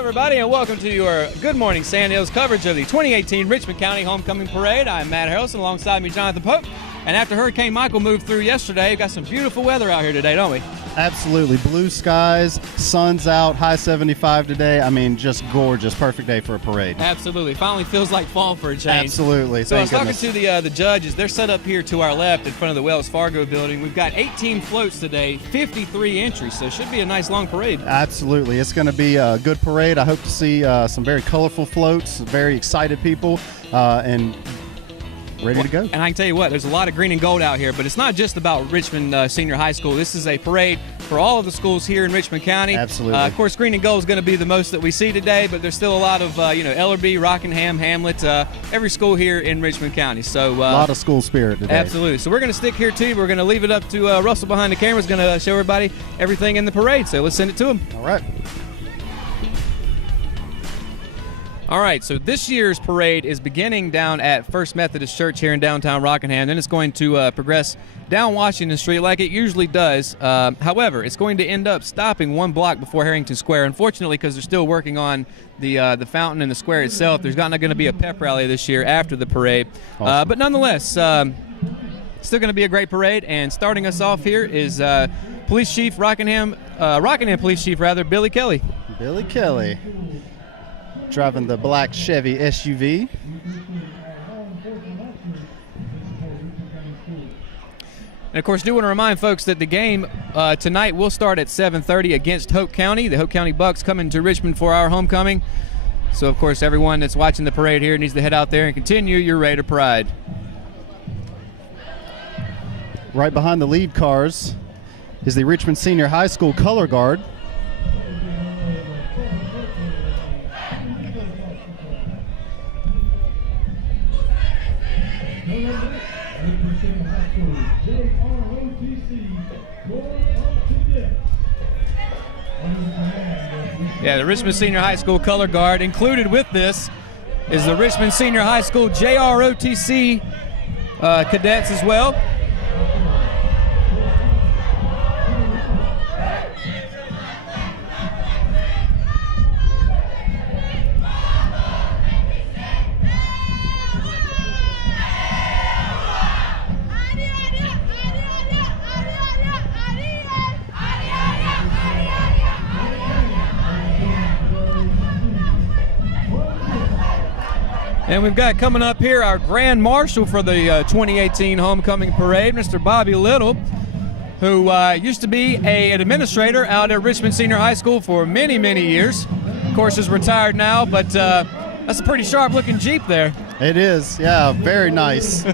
everybody, and welcome to your Good Morning Sand Hills coverage of the 2018 Richmond County Homecoming Parade. I'm Matt Harrelson, alongside me Jonathan Pope. And after Hurricane Michael moved through yesterday, we've got some beautiful weather out here today, don't we? Absolutely. Blue skies, sun's out, high 75 today. I mean, just gorgeous. Perfect day for a parade. Absolutely. Finally feels like fall for a change. Absolutely. So I was talking to the judges. They're set up here to our left in front of the Wells Fargo building. We've got 18 floats today, 53 entries, so it should be a nice long parade. Absolutely. It's going to be a good parade. I hope to see some very colorful floats, very excited people, and ready to go. And I can tell you what, there's a lot of green and gold out here, but it's not just about Richmond Senior High School. This is a parade for all of the schools here in Richmond County. Absolutely. Of course, green and gold is going to be the most that we see today, but there's still a lot of, Ellerby, Rockingham, Hamlet, every school here in Richmond County. So a lot of school spirit today. Absolutely. So we're going to stick here, too. We're going to leave it up to Russell behind the camera. He's going to show everybody everything in the parade. So let's send it to him. All right. All right, so this year's parade is beginning down at First Methodist Church here in downtown Rockingham. Then it's going to progress down Washington Street like it usually does. However, it's going to end up stopping one block before Harrington Square. Unfortunately, because they're still working on the fountain and the square itself, there's not going to be a pep rally this year after the parade. Awesome. But nonetheless, still going to be a great parade. And starting us off here is Police Chief Rockingham Police Chief Billy Kelly. Billy Kelly. Driving the black Chevy SUV. And, of course, do want to remind folks that the game tonight will start at 7:30 against Hope County. The Hope County Bucks coming to Richmond for our homecoming. So, of course, everyone that's watching the parade here needs to head out there and continue your Raider pride. Right behind the lead cars is the Richmond Senior High School color guard. Yeah, the Richmond Senior High School color guard. Included with this is the Richmond Senior High School JROTC cadets as well. And we've got coming up here our Grand Marshal for the 2018 Homecoming Parade, Mr. Bobby Little, who used to be an administrator out at Richmond Senior High School for many, many years. Of course, is retired now, but that's a pretty sharp-looking Jeep there. It is, yeah, very nice.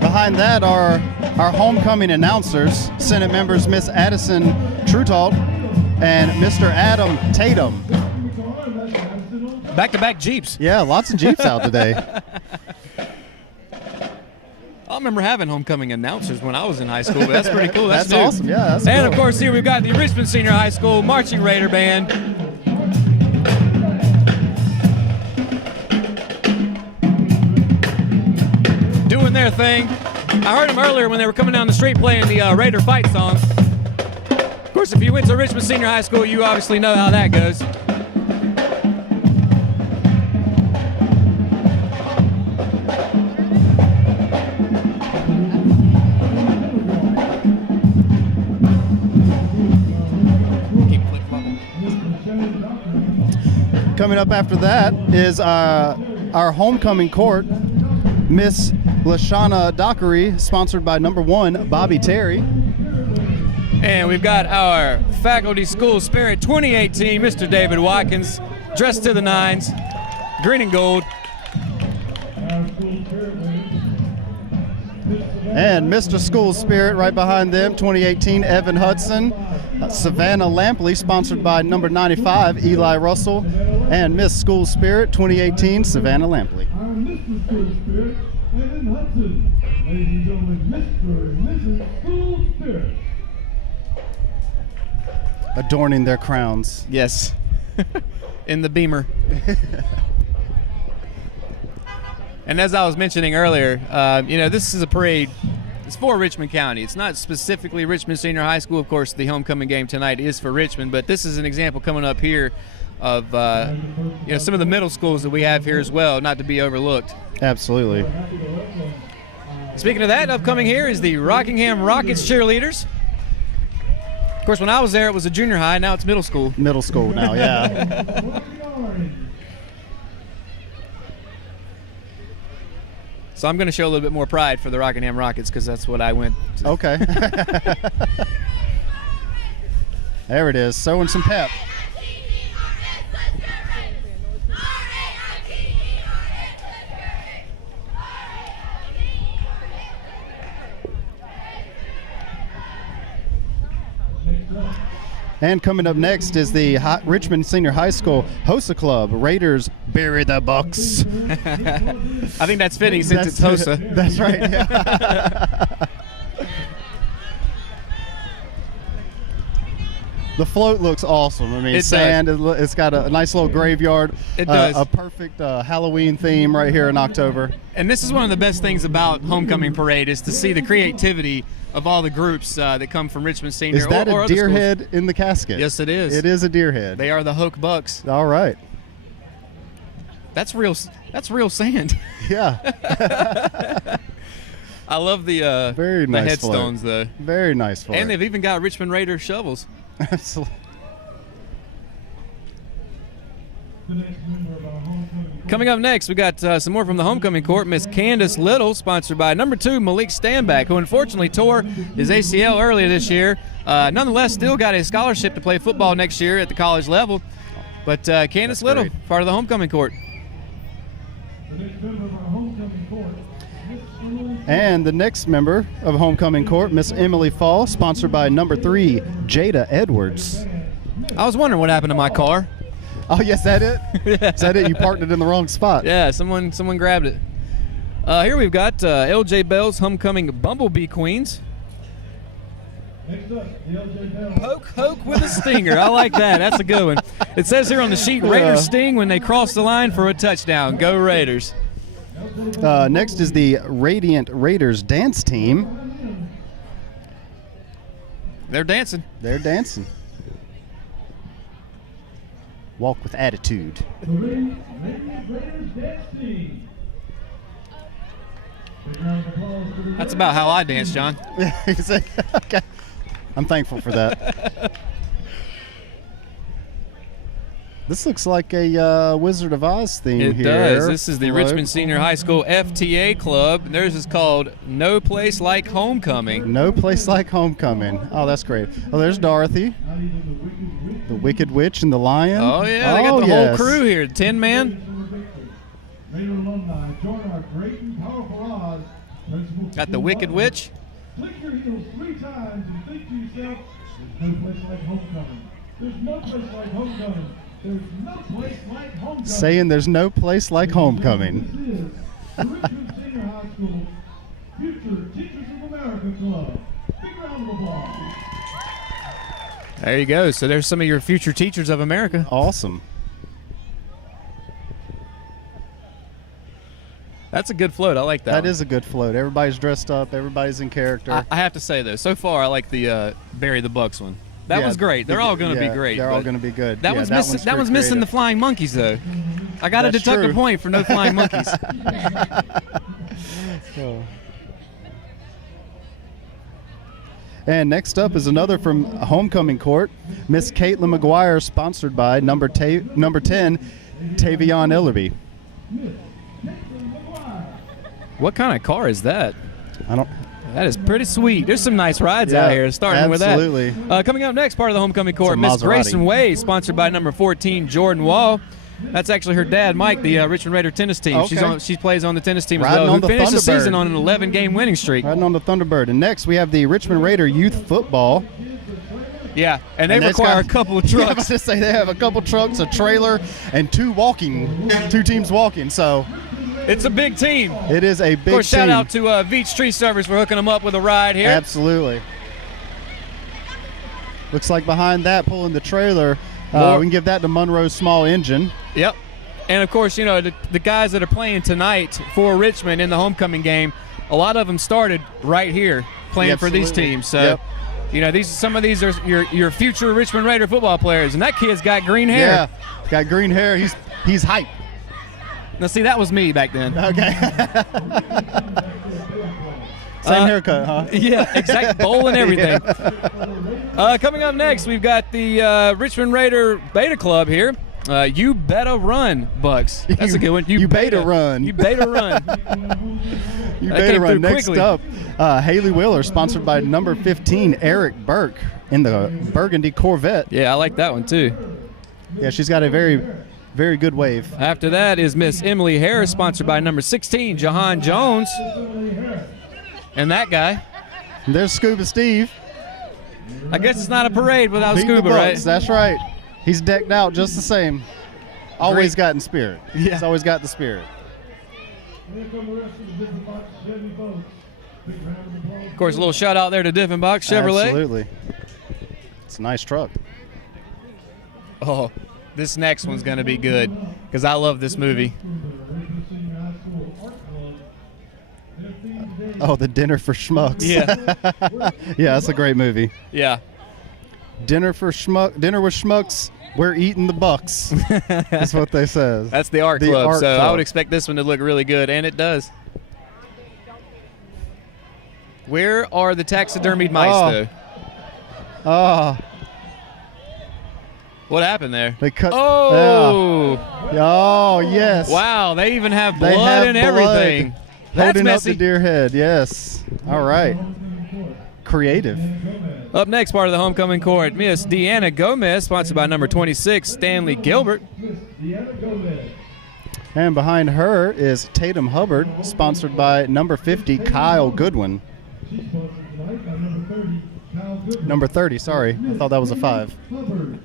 Behind that are our homecoming announcers, Senate members Miss Addison Trutault and Mr. Adam Tatum. Back-to-back Jeeps. Yeah, lots of Jeeps out today. I remember having homecoming announcers when I was in high school, but that's pretty cool. That's awesome, yeah. That's and, cool. Of course, here we've got the Richmond Senior High School Marching Raider Band. Doing their thing. I heard them earlier when they were coming down the street playing the Raider fight song. Of course, if you went to Richmond Senior High School, you obviously know how that goes. Coming up after that is our homecoming court, Miss Lashana Dockery, sponsored by number 1, Bobby Terry. And we've got our Faculty School Spirit 2018, Mr. David Watkins, dressed to the nines, green and gold. And Mr. School Spirit right behind them, 2018, Evan Hudson. Savannah Lampley, sponsored by number 95, Eli Russell. And Miss School Spirit 2018, Savannah Lampley. Mr. School Spirit, Evan Hudson. Ladies and gentlemen, Mr. and Mrs. School Spirit. Adorning their crowns. Yes, in the Beamer. And as I was mentioning earlier, this is a parade it's for Richmond County. It's not specifically Richmond Senior High School. Of course, the homecoming game tonight is for Richmond, but this is an example coming up here of some of the middle schools that we have here as well, not to be overlooked. Absolutely. Speaking of that, upcoming here is the Rockingham Rockets cheerleaders. Of course, when I was there, it was a junior high. Now it's middle school. Middle school now, yeah. So I'm going to show a little bit more pride for the Rockingham Rockets because that's what I went to. Okay. There it is, showing some pep. And coming up next is the Richmond Senior High School HOSA Club. Raiders bury the Bucks. I think that's fitting since it's HOSA. That's right. Yeah. The float looks awesome. I mean, it sand. Does. It's got a nice little graveyard. It does. A perfect Halloween theme right here in October. And this is one of the best things about Homecoming Parade is to see the creativity of all the groups that come from Richmond Senior. Is that or a deer schools. head in the casket? Yes, it is. It is a deer head. They are the Hoke Bucks. All right. That's real sand. Yeah. I love the very nice headstones float. though. Very nice float. And they've even got Richmond Raiders shovels. Absolutely. Coming up next, we got some more from the homecoming court. Miss Candace Little, sponsored by number 2 Malik Standback, who unfortunately tore his ACL earlier this year. Nonetheless, still got a scholarship to play football next year at the college level. But Candace Little, part of the homecoming court. And the next member of homecoming court, Miss Emily Fall, sponsored by number 3 Jada Edwards. I was wondering what happened to my car. Oh, yes, that it? Is that it? You parked it in the wrong spot. Yeah, someone grabbed it. Here we've got LJ Bell's homecoming Bumblebee Queens. Next up, the LJ Bell. Hoke with a stinger. I like that. That's a good one. It says here on the sheet, Raiders sting when they cross the line for a touchdown. Go Raiders. Next is the Radiant Raiders dance team. They're dancing. They're dancing. Walk with attitude. The Radiant Raiders dance team. Big round of applause for the That's about how I dance, John. Okay. I'm thankful for that. This looks like a Wizard of Oz theme It here. does. This is the Richmond Senior High School FTA Club. Theirs is called No Place Like Homecoming. No Place Like Homecoming. Oh, that's great. Oh, there's Dorothy. The Wicked Witch and the Lion. Oh, yeah. They got the whole crew here. 10 man. Raider alumni, join our great and powerful Oz. Got the Wicked Witch. Click your heels 3 times and think to yourself, there's no place like homecoming. There's no place like homecoming. There's no place like homecoming. Saying there's no place like homecoming. This is the Richmond Senior High School Future Teachers of America Club. Big round of applause. There you go. So there's some of your future teachers of America. Awesome. That's a good float. I like that. That one. is a good float. Everybody's dressed up. Everybody's in character. I have to say, though, so far I like the Bury the Bucks one. That one's great. They're all going to be great. They're all going to be good. That one's missing. That one's missing the flying monkeys, though. I got to That's deduct true. a point for no flying monkeys. And next up is another from homecoming court, Miss Caitlin McGuire, sponsored by number 10, Tavion Ellerby. What kind of car is that? I don't. That is pretty sweet. There's some nice rides out here. Starting absolutely. with that. Coming up next, part of the homecoming court, It's a Miss Maserati. Grayson Way, sponsored by number 14 Jordan Wall. That's actually her dad, Mike, the Richmond Raider tennis team. Okay. She plays on the tennis team Riding as well. on Who the finished the Thunderbird. season on an 11-game winning streak. Riding on the Thunderbird. And next we have the Richmond Raider youth football. Yeah, and they that's require got- a couple of Yeah, I was trucks. just say they have a couple trucks, a trailer, and two teams walking. So It's a big team. it is a big Of course, shout team. out to Veach Tree Service for hooking them up with a ride here. Absolutely. Looks like behind that, pulling the trailer, we can give that to Monroe's small engine. Yep. And, of course, you know, the guys that are playing tonight for Richmond in the homecoming game, a lot of them started right here playing for these Absolutely. teams. So, Yep. you know, some of these are your future Richmond Raider football players, and that kid's got green hair. Yeah, got green hair. He's hype. Now, see, that was me back then. Okay. Same haircut, huh? Yeah, exact bowl and everything. Coming up next, we've got the Richmond Raider Beta Club here. You better run, Bucks. That's a good one. You beta run. You beta run. You That better came run. through Next quickly. up, Haley Wheeler, sponsored by number 15, Eric Burke, in the Burgundy Corvette. Yeah, I like that one too. Yeah, she's got a very, very good wave. After that is Miss Emily Harris, sponsored by number 16, Jahan Jones. And that guy. And there's Scuba Steve. I guess it's not a parade without Beating the Scuba, right? Bucks. That's right. He's decked out just the same. Always Great. got in spirit. Yeah. He's always got the spirit. Here come the rest of the Diffenbach Chevy folks. Big round of applause. Of course, a little shout out there to Diffenbach Chevrolet. Absolutely. It's a nice truck. Oh, this next one's going to be good because I love this movie. Richmond Senior High School Art Club. Their theme today Oh, the Dinner for Schmucks. Yeah, Yeah, that's a great movie. yeah. Dinner with Schmucks. We're eating the Bucks. That's what they says. That's the art The club. art So I club. would expect this one to look really good, and it does. Where are the taxidermied mice, Oh. though? Oh, What happened there? they cut. Oh, Yeah. Oh, yes. wow! They even have They blood have and blood. everything. That's Holding up messy. the deer head. Yes. All right. Creative. Up next, part of the homecoming court, Miss Deanna Gomez, sponsored by number 26, Stanley Gilbert. Miss Deanna Gomez. And behind her is Tatum Hubbard, sponsored by number 50, Kyle Goodwin. She's sponsored tonight by number 30, Kyle Goodman. Number 30, sorry. I thought that was a 5. Hubbard.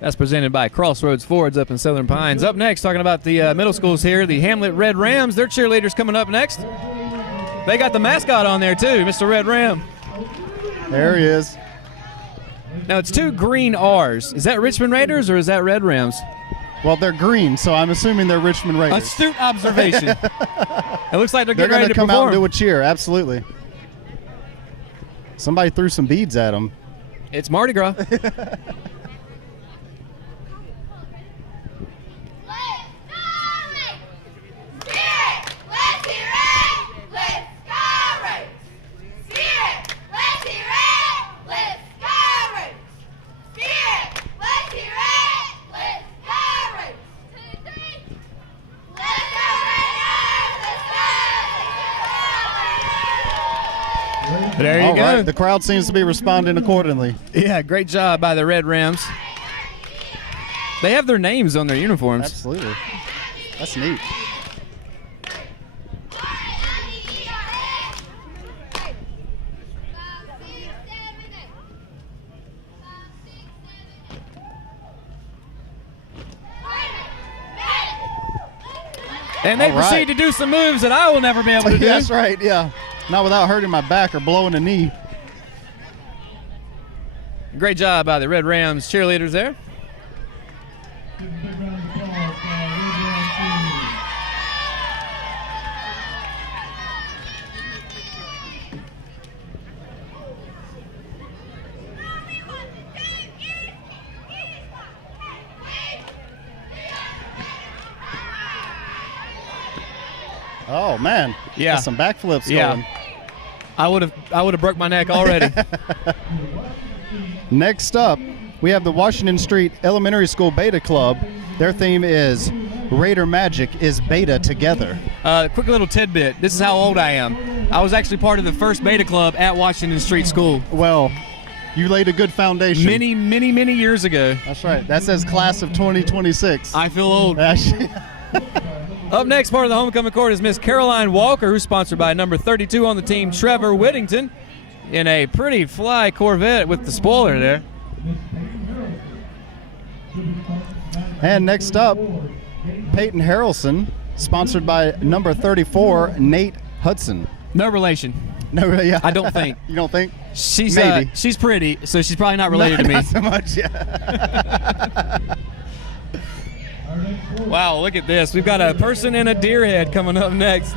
That's presented by Crossroads Fords up in Southern Pines. Up next, talking about the middle schools here, the Hamlet Red Rams. Their cheerleaders coming up next. They got the mascot on there too, Mr. Red Ram. There he is. Now it's 2 green R's. Is that Richmond Raiders or is that Red Rams? Well, they're green, so I'm assuming they're Richmond Raiders. Astute observation. It looks like they're They're getting going ready to to come out perform. and do a cheer, absolutely. Somebody threw some beads at them. It's Mardi Gras. There you All go. right, the crowd seems to be responding accordingly. Yeah, great job by the Red Rams. They have their names on their uniforms. Absolutely. That's neat. And they All right. proceed to do some moves that I will never be able to do. That's right, yeah. Not without hurting my back or blowing a knee. Great job by the Red Rams cheerleaders there. Give a big round of applause for our Red Rams team. Oh, man. Yeah. Got some backflips Yeah. going. I would have broke my neck already. Next up, we have the Washington Street Elementary School Beta Club. Their theme is Raider Magic is Beta Together. Quick little tidbit. This is how old I am. I was actually part of the first beta club at Washington Street School Well, you laid a good foundation. many, many, many years ago. That's right. That says class of 2026. I feel old. Actually, Up next, part of the homecoming court is Miss Caroline Walker, who's sponsored by number 32 on the team, Trevor Whittington, in a pretty fly Corvette with the spoiler there. and next up, Peyton Harrelson, sponsored by number 34, Nate Hudson. No relation. No, yeah. I don't think. You don't think? She's Maybe. she's pretty, so she's probably not related to me. Not so much, yeah. Our next sport Wow, look at this. We've got a person in a deer head coming up next.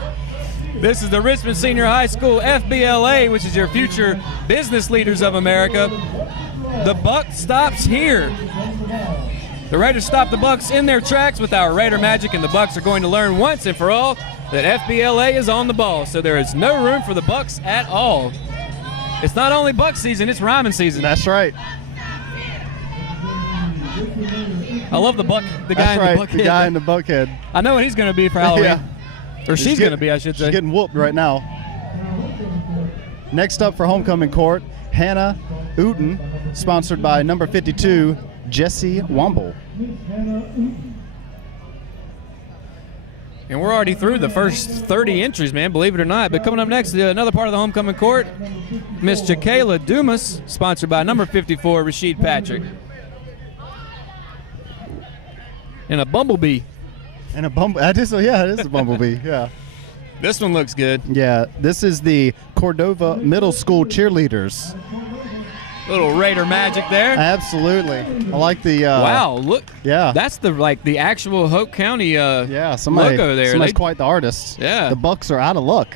This is the Richmond Senior High School FBLA, which is your future business leaders of America. The buck stops here. The Raiders stop the Bucks in their tracks with our Raider magic, and the Bucks are going to learn once and for all that FBLA is on the ball. So there is no room for the Bucks at all. It's not only Buck season, it's rhyming season. That's right. I love the buck, the guy in the buck the head. guy in the buck head. I know what he's going to be for Halloween. Yeah. Or she's going to be, I should say. She's getting whooped right now. Next up for homecoming court, Hannah Uten, sponsored by number 52, Jesse Womble. And we're already through the first 30 entries, man, believe it or not. But coming up next, another part of the homecoming court, Miss Jakayla Dumas, sponsored by number 54, Rasheed Patrick. And a bumblebee. And a bumblebee. It is a bumblebee, yeah. This one looks good. Yeah, this is the Cordova Middle School cheerleaders. Little Raider magic there. Absolutely. I like the wow, look. Yeah. That's the actual Hope County somebody, logo there. Somebody's quite the artist. Yeah. The Bucks are out of luck.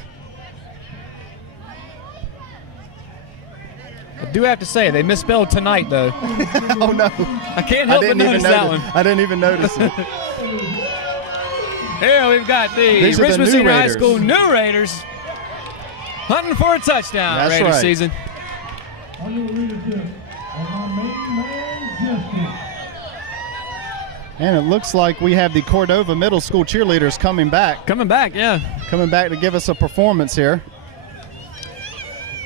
I do have to say, they misspelled tonight, though. Oh, no. I can't help but notice that one. I didn't even notice it. Here we've got the Richmond Senior High School New Raiders hunting for a touchdown. That's Raider right. season. And it looks like we have the Cordova Middle School cheerleaders coming back. Coming back, yeah. Coming back to give us a performance here.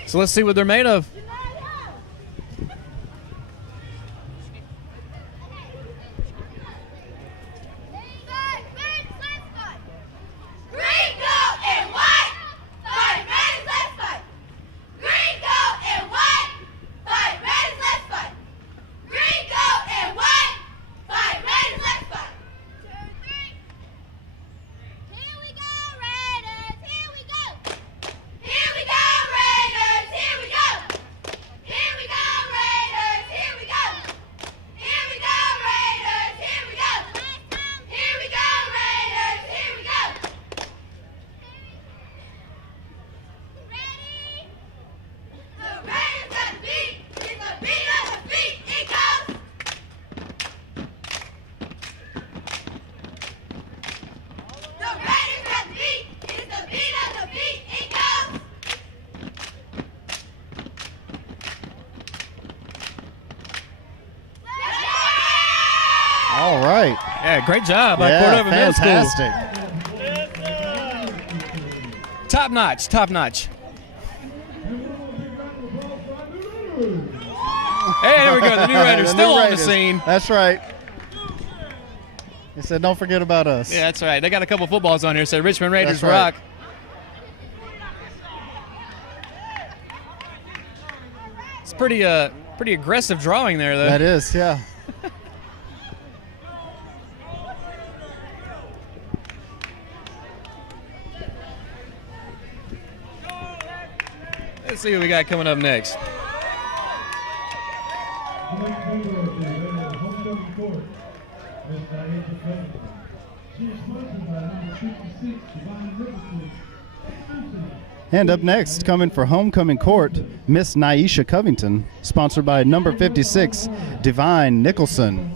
So let's see what they're made of. All right. Yeah, great job by Cordova Middle School. Fantastic. Top notch, top notch. Hey, there we go. The New Raiders still on the scene. That's right. He said, don't forget about us. Yeah, that's right. They got a couple footballs on here. So Richmond Raiders That's right. rock. It's pretty aggressive drawing there, though. That is, yeah. Let's see what we got coming up next. And up next, coming for homecoming court, Miss Naisha Covington, sponsored by number 56, Divine Nicholson.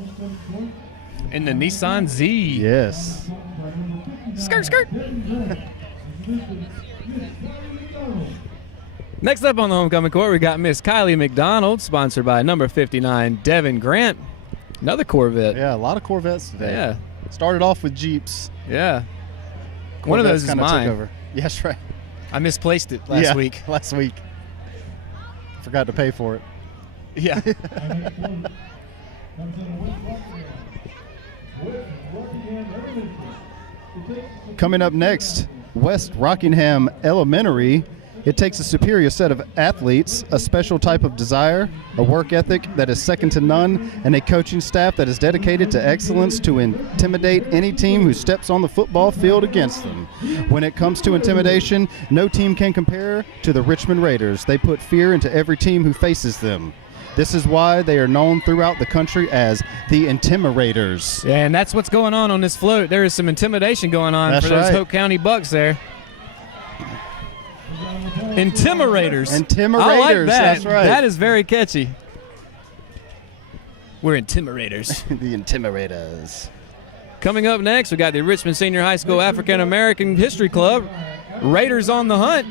In the Nissan Z. Yes. Skirt, skirt. Next up on the homecoming court, we got Miss Kylie McDonald, sponsored by number 59, Devin Grant. Another Corvette. Yeah, a lot of Corvettes today. Yeah. Started off with Jeeps. Yeah. One of those is kinda mine. Took over. Yes, right. I misplaced it last week. Last week. Forgot to pay for it. Yeah. Coming up next, West Rockingham Elementary. It takes a superior set of athletes, a special type of desire, a work ethic that is second to none, and a coaching staff that is dedicated to excellence to intimidate any team who steps on the football field against them. When it comes to intimidation, no team can compare to the Richmond Raiders. They put fear into every team who faces them. This is why they are known throughout the country as the Intimidators. Yeah, and that's what's going on this float. There is some intimidation going on That's for those right. Hope County Bucks there. Intimirators. Intimirators, I like that. that's right. That is very catchy. We're Intimirators. The Intimirators. Coming up next, we got the Richmond Senior High School African American History Club. Raiders on the hunt.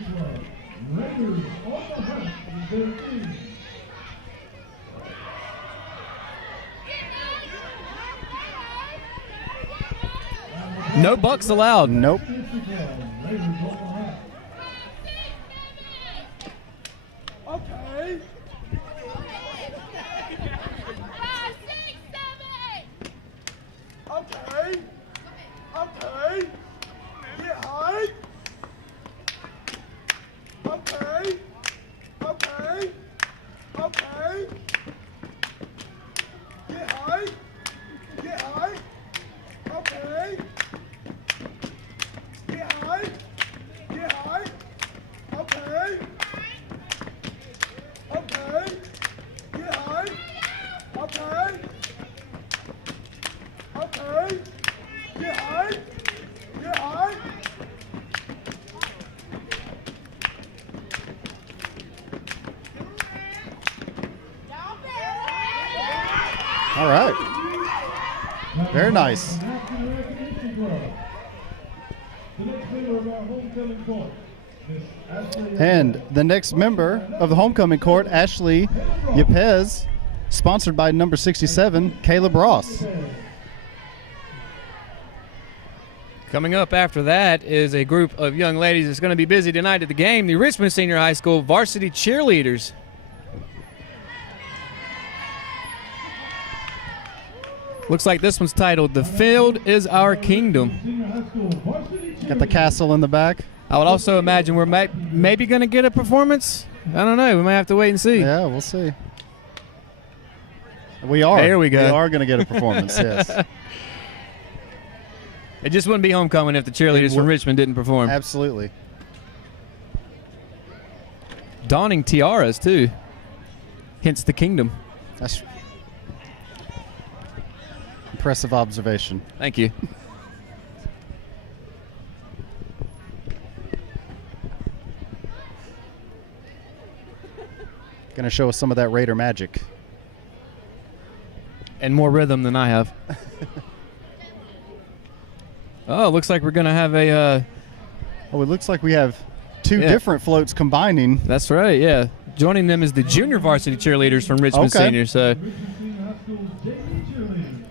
No bucks allowed. Nope. Okay. 5, 6, 7, 8. Okay. Okay. Get high. Okay. Okay. Okay. Get high. Get high. Okay. Get high. Get high. Okay. Okay. Get high. Okay. Okay. Get high. Get high. All right. Very nice. And the next member of the homecoming court, Ashley Yepes, sponsored by number 67, Caleb Ross. Coming up after that is a group of young ladies that's going to be busy tonight at the game, the Richmond Senior High School varsity cheerleaders. Looks like this one's titled, "The Field is Our Kingdom." Got the castle in the back. I would also imagine we're maybe going to get a performance. I don't know. We might have to wait and see. Yeah, we'll see. We are. There we go. We are going to get a performance, yes. It just wouldn't be homecoming if the cheerleaders from Richmond didn't perform. Absolutely. Donning tiaras, too. Hence the kingdom. That's impressive observation. Thank you. Going to show us some of that Raider magic. And more rhythm than I have. Oh, looks like we're going to have a... Oh, it looks like we have two Yeah. different floats combining. That's right, yeah. Joining them is the junior varsity cheerleaders from Richmond Okay. Senior.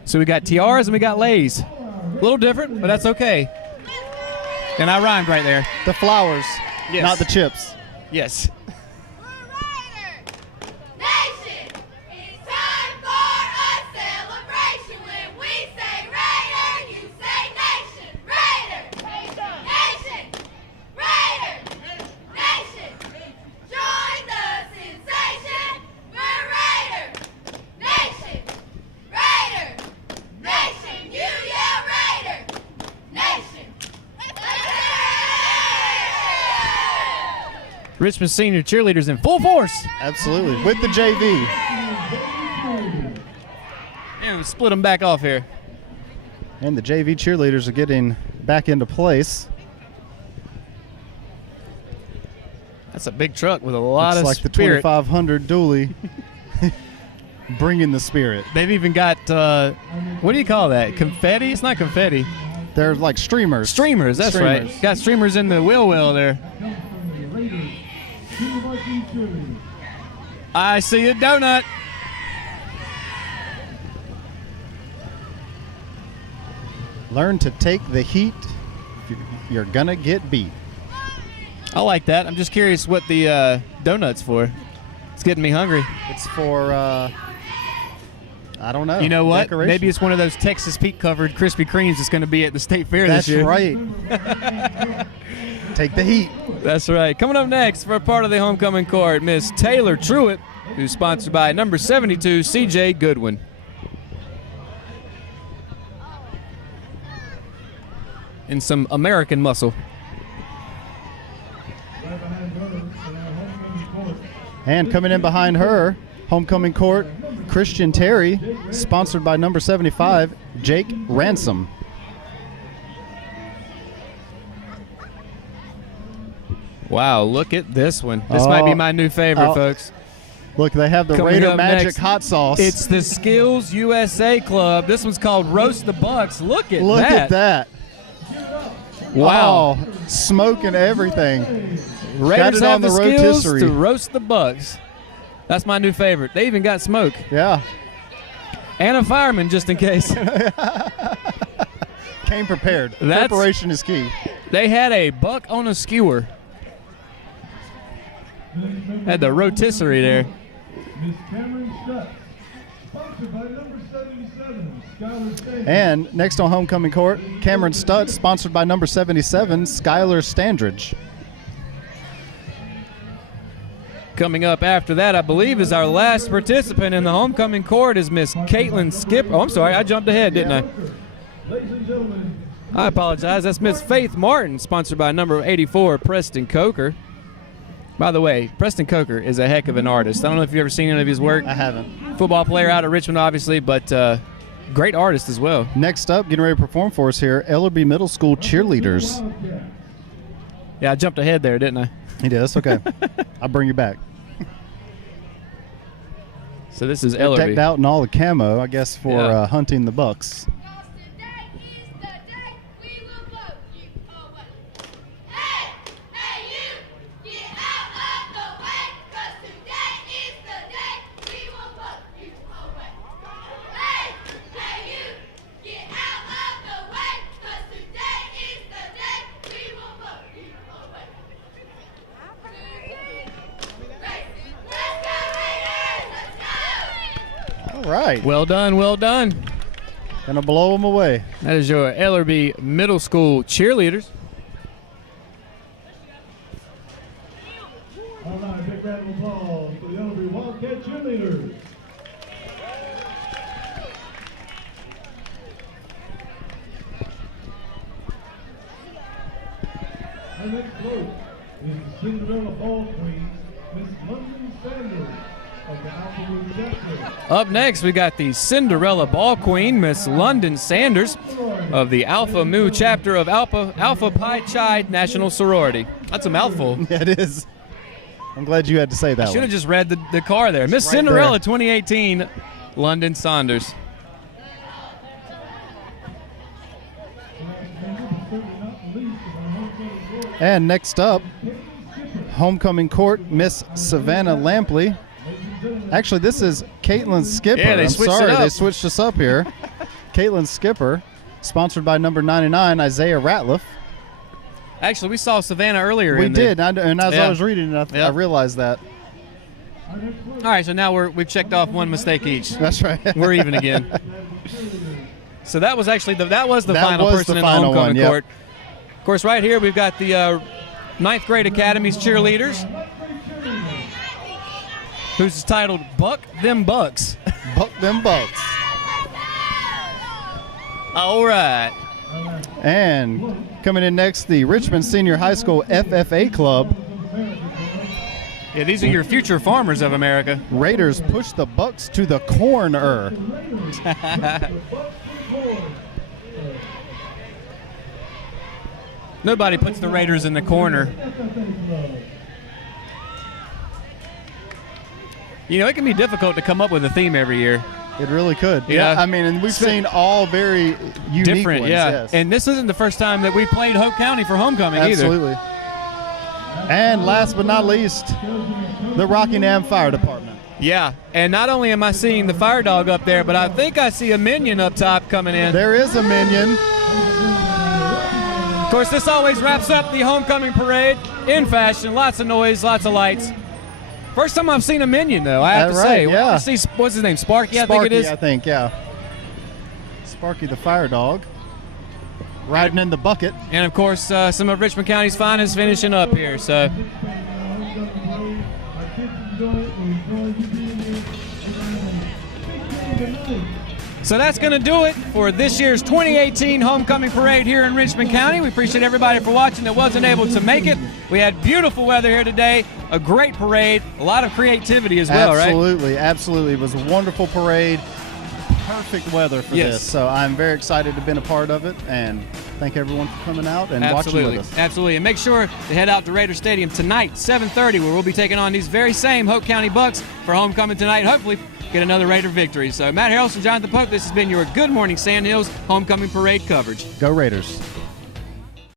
So we got tiaras and we got lays. A little different, but that's okay. And I rhymed right there. The flowers, Yes. not the chips. Yes. Nation, it's time for a celebration. When we say Raider, you say nation. Raider, nation, Raider, nation. Join the sensation. We're Raider, nation, Raider, nation. You yell Raider, nation. Richmond Senior cheerleaders in full force. Absolutely. With the JV. And split them back off here. And the JV cheerleaders are getting back into place. That's a big truck with a lot Looks of like the spirit. 2500 dually. Bringing the spirit. They've even got, what do you call that? Confetti? It's not confetti. They're like streamers. Streamers, that's Streamers. right. Got streamers in the wheel well there. I see a donut. Learn to take the heat. You're gonna get beat. I like that. I'm just curious what the donut's for. It's getting me hungry. It's for, I don't know. You know what? Decoration. Maybe it's one of those Texas Pete covered Krispy Kremes that's going to be at the State Fair That's this year. right. Take the heat. That's right. Coming up next for a part of the homecoming court, Miss Taylor Truitt, who's sponsored by number 72, CJ Goodwin. And some American muscle. And coming in behind her, homecoming court, Christian Terry, sponsored by number 75, Jake Ransom. Wow, look at this one. This might be my new favorite, folks. Look, they have the Coming Raider up Magic next, hot sauce. It's the Skills USA Club. This one's called Roast the Bucks. Look at that. Look at that. Wow. Oh, smoke and everything. Raiders got it have on the the skills rotisserie. to roast the Bucks. That's my new favorite. They even got smoke. Yeah. And a fireman, just in case. Came prepared. Preparation is key. They had a buck on a skewer. Had the rotisserie there. Miss Cameron Stutz, sponsored by number 77, Skylar Standridge. And next on homecoming court, Cameron Stutz, sponsored by number 77, Skylar Standridge. Coming up after that, I believe, is our last participant in the homecoming court is Miss Caitlin Skipper. Oh, I'm sorry, I jumped ahead, didn't I? Ladies and gentlemen, I apologize. That's Miss Faith Martin, sponsored by number 84, Preston Coker. By the way, Preston Coker is a heck of an artist. I don't know if you've ever seen any of his work. I haven't. Football player out of Richmond, obviously, but great artist as well. Next up, getting ready to perform for us here, Ellerby Middle School cheerleaders. Yeah, I jumped ahead there, didn't I? He did. That's okay. I'll bring you back. So this is They're Ellerby. decked out in all the camo, I guess, for Yeah. hunting the bucks. Today is the day we will vote you away. Hey, you, get out of the way, 'cause today is the day we will vote you away. Hey, you, get out of the way, 'cause today is the day we will vote you away. Let's go, Raiders! Let's go! All right. Well done, well done. Gonna blow them away. That is your Ellerby Middle School cheerleaders. all right, big round of applause for the Ellerby Wildcat cheerleaders. Our next group is the Cinderella Ball Queen, Miss London Sanders of the Alpha Blue Chapter. Up next, we got the Cinderella Ball Queen, Miss London Sanders of the Alpha Mu chapter of Alpha Pi Chi National Sorority. That's a mouthful. Yeah, it is. I'm glad you had to say that Should one. have just read the car there. Miss right Cinderella there. 2018, London Saunders. And next up, homecoming court, Miss Savannah Lampley. Actually, this is Caitlin Skipper. Yeah, they I'm switched sorry, it up. they switched us up here. Caitlin Skipper, sponsored by number 99, Isaiah Ratliff. Actually, we saw Savannah earlier. We in the- did, and as Yeah. I was reading it, I Yeah. realized that. All right, so now we've checked off one mistake each. That's right. We're even again. So that was actually that was the That final was person the in the final homecoming one, yep. court. Of course, right here we've got the 9th grade Academy's cheerleaders, who's titled "Buck Them Bucks." Buck them bucks. All right. And coming in next, the Richmond Senior High School FFA Club. Yeah, these are your future farmers of America. Raiders push the Bucks to the corner. Nobody puts the Raiders in the corner. You know, it can be difficult to come up with a theme every year. It really could. Yeah. I mean, and we've seen all very unique Different, ones. yeah. Yes. And this isn't the first time that we played Hope County for homecoming either. Absolutely. And last but not least, the Rockingham Fire Department. Yeah, and not only am I seeing the fire dog up there, but I think I see a minion up top coming in. There is a minion. Of course, this always wraps up the homecoming parade in fashion. Lots of noise, lots of lights. First time I've seen a minion, though, I have to Right, say. yeah. I see, what's his name, Sparky, I think Sparky, it is? I think, yeah. Sparky the fire dog. Riding in the bucket. And, of course, some of Richmond County's finest finishing up here. So, so that's going to do it for this year's 2018 homecoming parade here in Richmond County. We appreciate everybody for watching that wasn't able to make it. We had beautiful weather here today, a great parade, a lot of creativity as well, right? Absolutely, absolutely. It was a wonderful parade. Perfect weather for Yes. this. So I'm very excited to have been a part of it, and thank everyone for coming out and Absolutely. watching with us. Absolutely. And make sure to head out to Raider Stadium tonight, 7:30, where we'll be taking on these very same Hoke County Bucks for homecoming tonight. And hopefully get another Raider victory. So Matt Harrelson, Jonathan Pope, this has been your Good Morning Sand Hills homecoming parade coverage. Go Raiders.